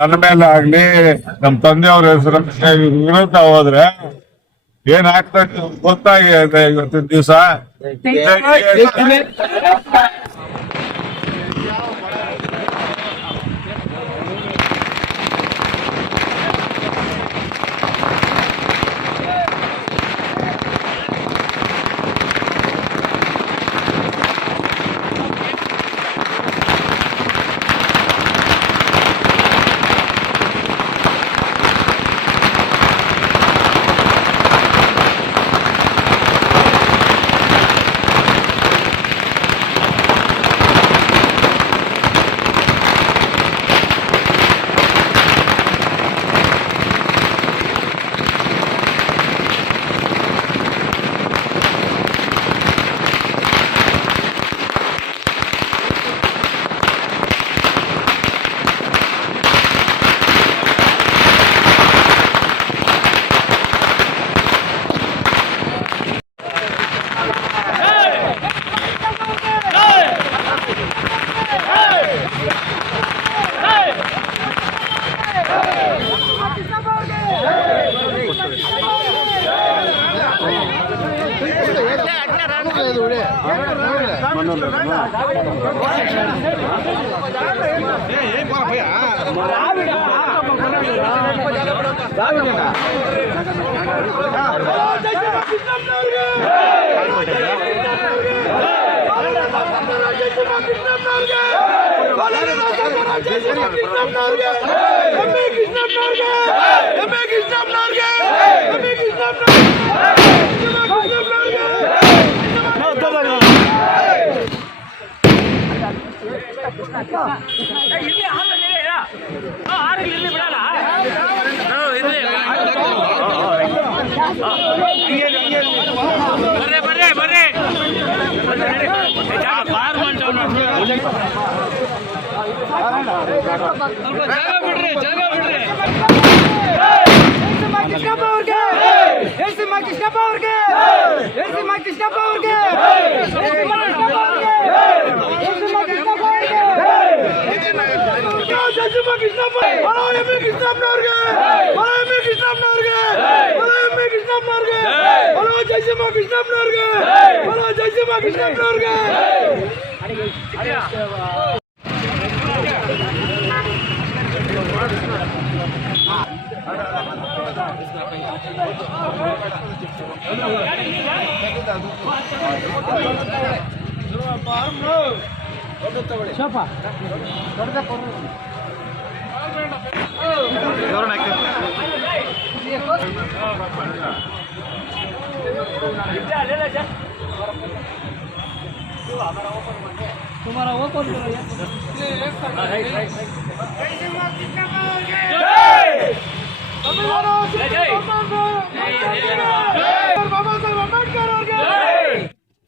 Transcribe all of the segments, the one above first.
ನನ್ನ ಮೇಲೆ ಆಗ್ಲಿ ನಮ್ ತಂದೆಯವ್ರ ಹೆಸರು ವಿರೋಧ ಹೋದ್ರೆ ಏನ್ ಆಗ್ತದೆ ಗೊತ್ತಾಗಿದೆ ಇವತ್ತಿನ ದಿವಸ. Hey! ಬರ್ರಿ ಬರ್ರಿ ಬರ್ರಿ ಬಾರ್ ಜಾಗ ಬಿಡ್ರಿ ಜಾಗ ಬಿಡ್ರಿ ಕೃಷ್ಣಪ್ಪ ಅವ್ರಿಗೆ ಎಸ್ಸಿಮ ಕೃಷ್ಣಪ್ಪ ಅವ್ರಿಗೆ ಎಸ್ಸಿಮ ಕೃಷ್ಣಪ್ಪ ಅವ್ರಿಗೆ ಎಸ್ಸಿಮ ಕೃಷ್ಣಪ್ಪ ಅವ್ರಿಗೆ ಎಸ್ಸಿಮ ಕೃಷ್ಣಪ್ಪ ಅವ್ರಿಗೆ ಎಸ್ಸಿಮ ಕೃಷ್ಣಪ್ಪ ಹಲೋ ಎಮ್ಮೆ ಕೃಷ್ಣಪ್ಪನವ್ರಿಗೆ ಹಲೋ ಎಮ್ಮೆ ಕೃಷ್ಣಪ್ಪನವ್ರಿಗೆ ಹಲೋ ಎಮ್ಮೆ ಕೃಷ್ಣಪ್ಪನವ್ರಿಗೆ ಹಲೋ ಜಯಸಿಂಹ ಕೃಷ್ಣಪ್ಪನವ್ರಿಗೆ ಹಲೋ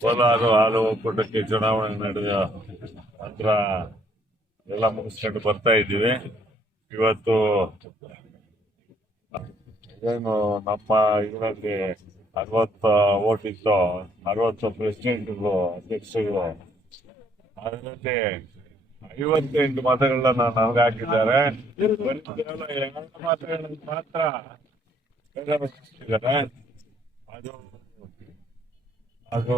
ಕೋಲಾರ ಹಾಲು ಒಕ್ಕೂಟಕ್ಕೆ ಚುನಾವಣೆ ನಡೆದ ಹತ್ರ ಎಲ್ಲ ಮುಗಿಸ್ಕೊಂಡು ಬರ್ತಾ ಇದ್ದೀವಿ. ಇವತ್ತು ಏನು ನಮ್ಮ ಇದರಲ್ಲಿ ಅರವತ್ತು ಓಟ್ ಇತ್ತು, ಅರವತ್ತು ಪ್ರೆಸಿಡೆಂಟ್ಗಳು ಅಧ್ಯಕ್ಷಗಳು ಅದರಲ್ಲಿ ಐವತ್ತೆಂಟು ಮತಗಳನ್ನ ನನಗೆ ಹಾಕಿದ್ದಾರೆ. ಎರಡು ಮತಗಳನ್ನು ಮಾತ್ರ ಅದು ಅದು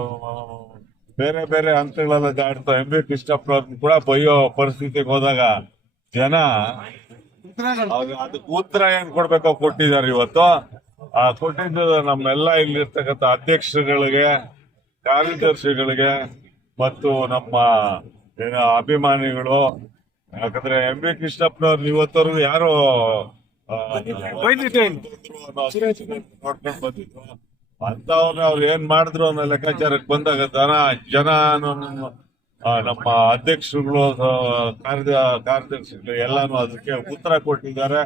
ಬೇರೆ ಬೇರೆ ಹಂತಗಳೆಲ್ಲ ಜಾಡ್ತಾ ಎಂ ಬಿ ಕೃಷ್ಣಪ್ಪ ಕೂಡ ಬಯ್ಯೋ ಪರಿಸ್ಥಿತಿಗೆ ಹೋದಾಗ ಜನ ಅದಕ್ಕೆ ಉತ್ತರ ಏನ್ ಕೊಡ್ಬೇಕೋ ಕೊಟ್ಟಿದ್ದಾರೆ ಇವತ್ತು. ಆ ಕೊಟ್ಟಿದ್ದು ನಮ್ಮೆಲ್ಲ ಇಲ್ಲಿರ್ತಕ್ಕಂಥ ಅಧ್ಯಕ್ಷರುಗಳಿಗೆ ಕಾರ್ಯದರ್ಶಿಗಳಿಗೆ ಮತ್ತು ನಮ್ಮ ಏನು ಅಭಿಮಾನಿಗಳು. ಯಾಕಂದ್ರೆ ಎಂ ಬಿ ಕೃಷ್ಣಪ್ಪನವ್ರು ಇವತ್ತವರೆಗೂ ಯಾರು ಅಂತವ್ರ ನೋಡ್ಕೊಂಡು ಬಂದಿದ್ರು. ಅಂತವ್ರನ್ನ ಅವ್ರು ಏನ್ ಮಾಡಿದ್ರು ಅನ್ನೋ ಲೆಕ್ಕಾಚಾರಕ್ಕೆ ಬಂದಾಗ ಜನ ಜನ ನಮ್ಮ ಅಧ್ಯಕ್ಷರುಗಳು ಕಾರ್ಯ, ಕಾರ್ಯದರ್ಶಿಗಳು ಎಲ್ಲಾನು ಅದಕ್ಕೆ ಉತ್ತರ ಕೊಟ್ಟಿದ್ದಾರೆ.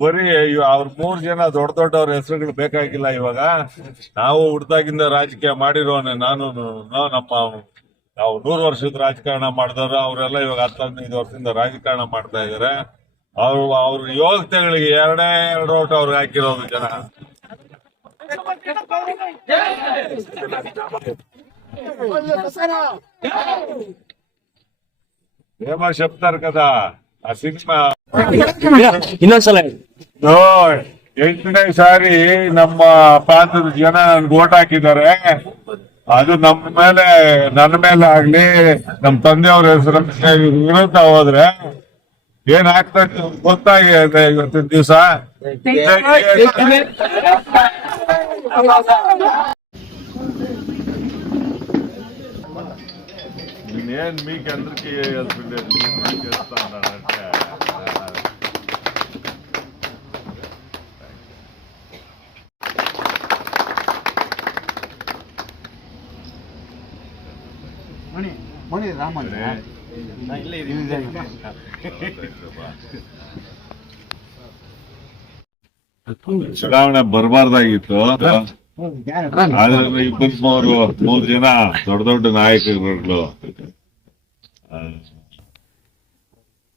ಬರೀ ಅವ್ರ ಮೂರ್ ಜನ ದೊಡ್ಡ ದೊಡ್ಡವ್ರ ಹೆಸರುಗಳು ಬೇಕಾಗಿಲ್ಲ ಇವಾಗ. ನಾವು ಹುಡ್ದಾಗಿಂದ ರಾಜಕೀಯ ಮಾಡಿರೋನೆ. ನಾನು ನಮ್ಮ ನಾವು ನೂರು ವರ್ಷದ ರಾಜಕಾರಣ ಮಾಡಿದವರು. ಅವರೆಲ್ಲ ಇವಾಗ ಹತ್ತು ಹದಿನೈದು ವರ್ಷದಿಂದ ರಾಜಕಾರಣ ಮಾಡ್ತಾ ಇದಾರೆ. ಅವ್ರು, ಅವ್ರ ಯೋಗ್ಯತೆಗಳಿಗೆ ಎರಡೇ ಎರಡು ಓಟ್ ಅವ್ರಿಗೆ ಹಾಕಿರೋದು ಜನ. ఏమో చెప్తారు కదా ఆ సినిమా ಇನ್ನೊಂದ್ಸಲ ಹೇಳಿ. ಇದು ಎಂಟನೇ ಸಾರಿ ನಮ್ಮ ಪ್ರಾಂತದ ಜನ ನನ್ಗೆ ಓಟ್ ಹಾಕಿದ್ದಾರೆ ಅದು ನಮ್ಮ ಮೇಲೆ ನನ್ನ ಮೇಲೆ ಆಗ್ಲಿ ನಮ್ಮ ತಂದೆಯವ್ರ ಹೆಸರು ವಿರುದ್ಧ ಹೋದ್ರೆ ಏನ್ ಆಗ್ತದೆ ಗೊತ್ತಾಗಿದೆ ಇವತ್ತಿನ ದಿವಸ ಏನ್ మీ అందరికి ಚುನಾವಣೆ ಬರಬಾರ್ದಾಗಿತ್ತು ಆದ್ರೆ ಇಬ್ಬರು ಮೂರು ಮೂರು ಜನ ದೊಡ್ಡ ದೊಡ್ಡ ನಾಯಕರುಗಳು.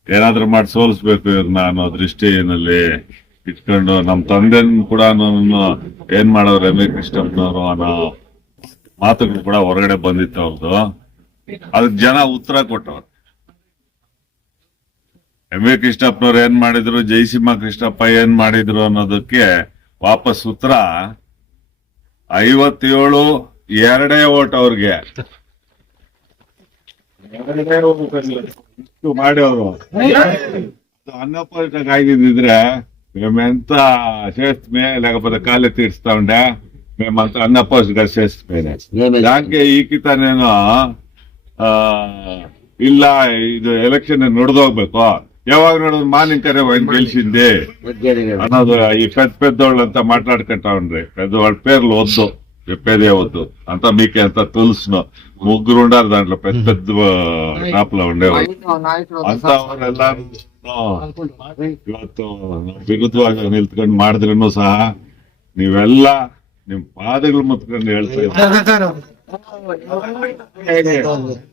ಏನಾದ್ರೂ ಮಾಡಿ ಸೋಲಿಸ್ಬೇಕು ಇವ್ರನ್ನ ಅನ್ನೋ ದೃಷ್ಟಿಯಲ್ಲಿ ಇಟ್ಕೊಂಡು ನಮ್ ತಂದೆನ್ ಕೂಡ ಏನ್ ಮಾಡೋರು ಎಂ ಎ ಕೃಷ್ಣಪ್ಪನವರು ಅನ್ನೋ ಮಾತುಗಳು ಕೂಡ ಹೊರಗಡೆ ಬಂದಿತ್ತು ಅವ್ರದ್ದು ಅದಕ್ಕೆ ಜನ ಉತ್ತರ ಕೊಟ್ಟವ್ರು. ಎಂ ಎ ಕೃಷ್ಣಪ್ಪನವ್ರು ಏನ್ ಮಾಡಿದ್ರು ಜಯಸಿಂಹ ಕೃಷ್ಣಪ್ಪ ಏನ್ ಮಾಡಿದ್ರು ಅನ್ನೋದಕ್ಕೆ ವಾಪಸ್ ಉತ್ತರ ಐವತ್ತೇಳು ಎರಡೇ ಓಟ್ ಅವ್ರಿಗೆ. ಎರಡೇ ಇಷ್ಟು ಮಾಡಿ ಅವರು ಮೇಮೆಂತ చేస్తమే లేకపోతే కాళ్ళు తీర్చుతా ఉండే మేమంతా అన్నపోస్ట్గా చేస్తపోయినా దానికి ಇಲ್ಲ ಇದು ಎಲೆಕ್ಷನ್ ನಡೆದೋಗ್ಬೇಕು ಯಾವಾಗ ನೋಡೋದು ಮಾನಿಂಕರೆ ಒಂದ್ ಗೆಲ್ಸಿಂದೆ ಅನ್ನೋದು ఈ పెద్ద పెద్దోళ్ళు అంతా మాట్లాడుకుంటా ఉండ్రి పెద్దవాళ్ళ పేర్లు వద్దు చెప్పేదే వద్దు అంతా మీకే అంతా తెలుసును ముగ్గురు ఉండారు దాంట్లో పెద్ద పెద్ద టాప్లో ఉండేవాళ్ళు ಅಂತ ಅವರೆಲ್ಲ ಇವತ್ತು ವಿರುದ್ಧವಾಗಿ ನಿಲ್ತ್ಕೊಂಡು ಮಾಡಿದ್ರು ಸಹ ನೀವೆಲ್ಲ ನಿಮ್ ಪಾದಗಳು ಮುತ್ಕೊಂಡು ಹೇಳ್ತಾ ಇದ್ದೀರಿ.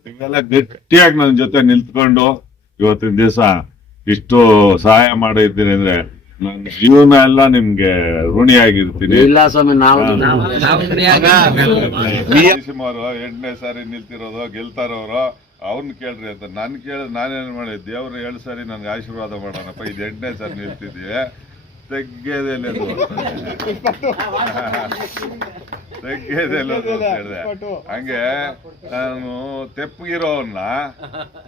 ನೀವೆಲ್ಲ ಗಟ್ಟಿಯಾಗಿ ನನ್ನ ಜೊತೆ ನಿಲ್ತ್ಕೊಂಡು ಇವತ್ತಿನ ದಿವಸ ಇಷ್ಟು ಸಹಾಯ ಮಾಡಿದ್ದೀನಿ ಅಂದ್ರೆ ನನ್ನ ಜೀವನ ಎಲ್ಲ ನಿಮ್ಗೆ ಋಣಿಯಾಗಿರ್ತೀನಿ. ಇಲ್ಲ ಸ್ವಾಮಿ ನಾವು ಎಂಟನೇ ಸಾರಿ ನಿಲ್ತಿರೋದು ಗೆಲ್ತಾರವ್ರು ಅವ್ರನ್ನ ಕೇಳ್ರಿ ಅಂತ. ನನ್ ಕೇಳ ನಾನೇನ್ ಮಾಡಿದ್ ದೇವ್ರು ಏಳು ಸಾರಿ ನನ್ಗೆ ಆಶೀರ್ವಾದ ಮಾಡೋಣಪ್ಪ ಇದು ಎಂಟನೇ ಸಾರಿ ನಿಲ್ತಿದ್ದೀವಿ ತೆಗ್ಗೇದೆಲ್ಲ ತೆಗ್ಗೇದೆಲ್ಲ ಹೇಳಿದೆ ಹಂಗೆ ನಾನು ತೆಪ್ಪಗಿರೋವನ್ನ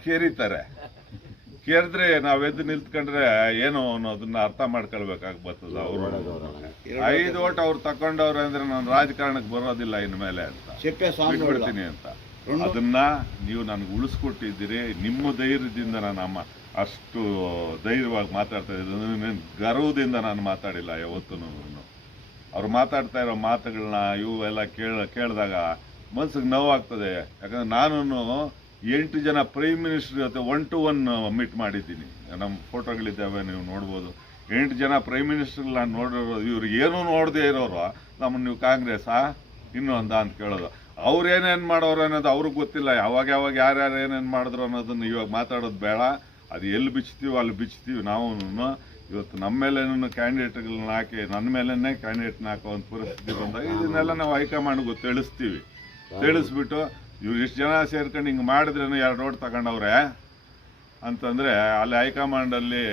ಕೇರಿತಾರೆ. ಕೇರಿದ್ರೆ ನಾವೆದ್ದು ನಿಲ್ತ್ಕೊಂಡ್ರೆ ಏನು ಅನ್ನೋದನ್ನ ಅರ್ಥ ಮಾಡ್ಕೊಳ್ಬೇಕಾಗಿ ಬರ್ತದ ಅವ್ರು. ಐದು ಓಟ್ ಅವ್ರು ತಕೊಂಡವ್ರೆ ಅಂದ್ರೆ ನಾನು ರಾಜಕಾರಣಕ್ಕೆ ಬರೋದಿಲ್ಲ ಇನ್ಮೇಲೆ ಅಂತ. ಅಂತ. ಅದನ್ನ ನೀವು ನನ್ಗೆ ಉಳಿಸ್ಕೊಟ್ಟಿದ್ದೀರಿ ನಿಮ್ಮ ಧೈರ್ಯದಿಂದ ನಾನು ಅಮ್ಮ ಅಷ್ಟು ಧೈರ್ಯವಾಗಿ ಮಾತಾಡ್ತಾ ಇದ್ದೀನಿ. ಗರ್ವದಿಂದ ನಾನು ಮಾತಾಡಿಲ್ಲ ಯಾವತ್ತೂ ಅವ್ರು ಮಾತಾಡ್ತಾ ಇರೋ ಮಾತುಗಳನ್ನ ಇವು ಎಲ್ಲ ಕೇಳ ಕೇಳಿದಾಗ ಮನ್ಸಿಗೆ ನೋವಾಗ್ತದೆ. ಯಾಕಂದ್ರೆ ನಾನು ಎಂಟು ಜನ ಪ್ರೈಮ್ ಮಿನಿಸ್ಟರ್ ಜೊತೆ ಒನ್ ಟು ಒನ್ ಮೀಟ್ ಮಾಡಿದ್ದೀನಿ. ನಮ್ಮ ಫೋಟೋಗಳಿದ್ದಾವೆ ನೀವು ನೋಡ್ಬೋದು. ಎಂಟು ಜನ ಪ್ರೈಮ್ ಮಿನಿಸ್ಟರ್ ನಾನು ನೋಡಿರೋದು ಇವ್ರು ಏನೂ ನೋಡದೇ ಇರೋರು, ನಮ್ಮನ್ನು ನೀವು ಕಾಂಗ್ರೆಸ್ಸಾ ಇನ್ನೂ ಅಂದ ಅಂತ ಕೇಳೋದು. ಅವ್ರು ಏನೇನು ಮಾಡೋರು ಅನ್ನೋದು ಅವ್ರಿಗೆ ಗೊತ್ತಿಲ್ಲ. ಯಾವಾಗ ಯಾವಾಗ ಯಾರ್ಯಾರು ಏನೇನು ಮಾಡಿದ್ರು ಅನ್ನೋದನ್ನು ಇವಾಗ ಮಾತಾಡೋದು ಬೇಡ. ಅದು ಎಲ್ಲಿ ಬಿಚ್ತೀವೋ ಅಲ್ಲಿ ಬಿಚ್ತೀವಿ ನಾವು ಇವತ್ತು ನಮ್ಮ ಮೇಲೇನು ಕ್ಯಾಂಡಿಡೇಟ್ಗಳನ್ನ ಹಾಕಿ ನನ್ನ ಮೇಲೇನೆ ಕ್ಯಾಂಡಿಡೇಟ್ನ ಹಾಕೋ ಒಂದು ಪರಿಸ್ಥಿತಿ ಬಂದಾಗ ಇದನ್ನೆಲ್ಲ ನಾವು ಹೈಕಮಾಂಡ್ಗೂ ತಿಳಿಸ್ತೀವಿ. ತಿಳಿಸ್ಬಿಟ್ಟು ಇವ್ರು ಇಷ್ಟು ಜನ ಸೇರ್ಕೊಂಡು ಹಿಂಗೆ ಮಾಡಿದ್ರೇನು ಎರಡು ರೋಡ್ ತಗೊಂಡವ್ರೆ? ಅಂತಂದ್ರೆ ಅಲ್ಲಿ ಹೈಕಮಾಂಡಲ್ಲಿ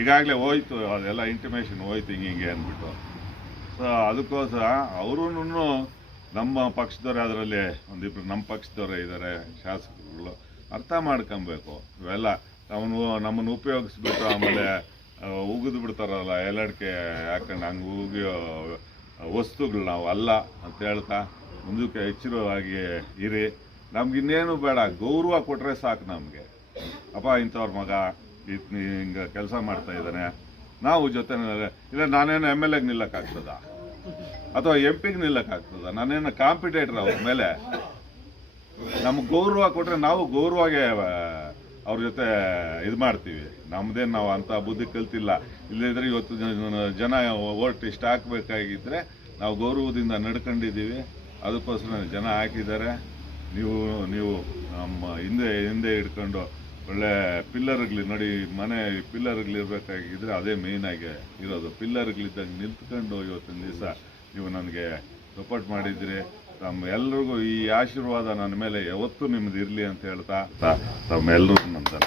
ಈಗಾಗಲೇ ಹೋಯ್ತು ಅದೆಲ್ಲ ಇಂಟಿಮೇಷನ್ ಹೋಯ್ತು ಹಿಂಗೆ ಹಿಂಗೆ ಅಂದ್ಬಿಟ್ಟು. ಸೊ ಅದಕ್ಕೋಸ್ಕರ ಅವರು ನಮ್ಮ ಪಕ್ಷದವರೇ ಅದರಲ್ಲಿ ಒಂದಿಬ್ರು ನಮ್ಮ ಪಕ್ಷದವರೇ ಇದ್ದಾರೆ ಶಾಸಕರುಗಳು, ಅರ್ಥ ಮಾಡ್ಕೊಬೇಕು. ಇವೆಲ್ಲ ಅವನು ನಮ್ಮನ್ನು ಉಪಯೋಗಿಸ್ಬಿಟ್ಟು ಆಮೇಲೆ ಉಗಿದು ಬಿಡ್ತಾರಲ್ಲ, ಎಲ್ಲಡಿಕೆ ಯಾಕಂದ್ರೆ ಹಂಗೆ ಉಗಿಯೋ ವಸ್ತುಗಳು ನಾವು ಅಲ್ಲ ಅಂತ ಹೇಳ್ತಾ ಮುಂದಕ್ಕೆ ಎಚ್ಚರವಾಗಿ ಇರಿ. ನಮ್ಗೆ ಇನ್ನೇನು ಬೇಡ, ಗೌರವ ಕೊಟ್ರೆ ಸಾಕು ನಮಗೆ. ಅಪ್ಪ, ಇಂಥವ್ರ ಮಗ ಇತ್ ಹಿಂಗೆ ಕೆಲಸ ಮಾಡ್ತಾ ಇದ್ದಾನೆ. ನಾವು ಜೊತೆ ಇಲ್ಲ, ನಾನೇನು ಎಂ ಎಲ್ ಎಗೆ ನಿಲ್ಲಕ್ಕಾಗ್ತದ ಅಥವಾ ಎಂ ಪಿಗೆ ನಿಲ್ಲಕ್ಕಾಗ್ತದ ನಾನೇನು ಕಾಂಪಿಟೇಟರ್ ಅವ್ರ ಮೇಲೆ? ನಮ್ಗೆ ಗೌರವ ಕೊಟ್ರೆ ನಾವು ಗೌರವಾಗೆ ಅವ್ರ ಜೊತೆ ಇದು ಮಾಡ್ತೀವಿ. ನಮ್ಮದೇನು ನಾವು ಅಂತ ಬುದ್ಧಿ ಕಲ್ತಿಲ್ಲ. ಇಲ್ಲದಿದ್ರೆ ಇವತ್ತು ಜನ- ಓಟ್ ಇಷ್ಟ ಹಾಕ್ಬೇಕಾಗಿದ್ರೆ ನಾವು ಗೌರವದಿಂದ ನಡ್ಕೊಂಡಿದ್ದೀವಿ. ಅದಕ್ಕೋಸ್ಕರ ಜನ ಹಾಕಿದ್ದಾರೆ. ನೀವು ನೀವು ನಮ್ಮ ಹಿಂದೆ ಹಿಂದೆ ಇಟ್ಕೊಂಡು ಒಳ್ಳೆ ಪಿಲ್ಲರ್ಗಳು ನೋಡಿ, ಮನೆ ಪಿಲ್ಲರ್ಗಳಿರ್ಬೇಕಾಗಿದ್ದರೆ ಅದೇ ಮೇಯ್ನಾಗೆ ಇರೋದು. ಪಿಲ್ಲರ್ಗಳಿದ್ದಂಗೆ ನಿಂತ್ಕೊಂಡು ಇವತ್ತಿನ ದಿವಸ ನೀವು ನನಗೆ ಸಪೋರ್ಟ್ ಮಾಡಿದ್ರಿ ತಮ್ಮ ಎಲ್ರಿಗೂ ಈ ಆಶೀರ್ವಾದ ನನ್ನ ಮೇಲೆ ಯಾವತ್ತೂ ನಿಮ್ದು ಇರಲಿ ಅಂತ ಹೇಳ್ತಾ ತಮ್ಮೆಲ್ಲರೂ ನಂತರ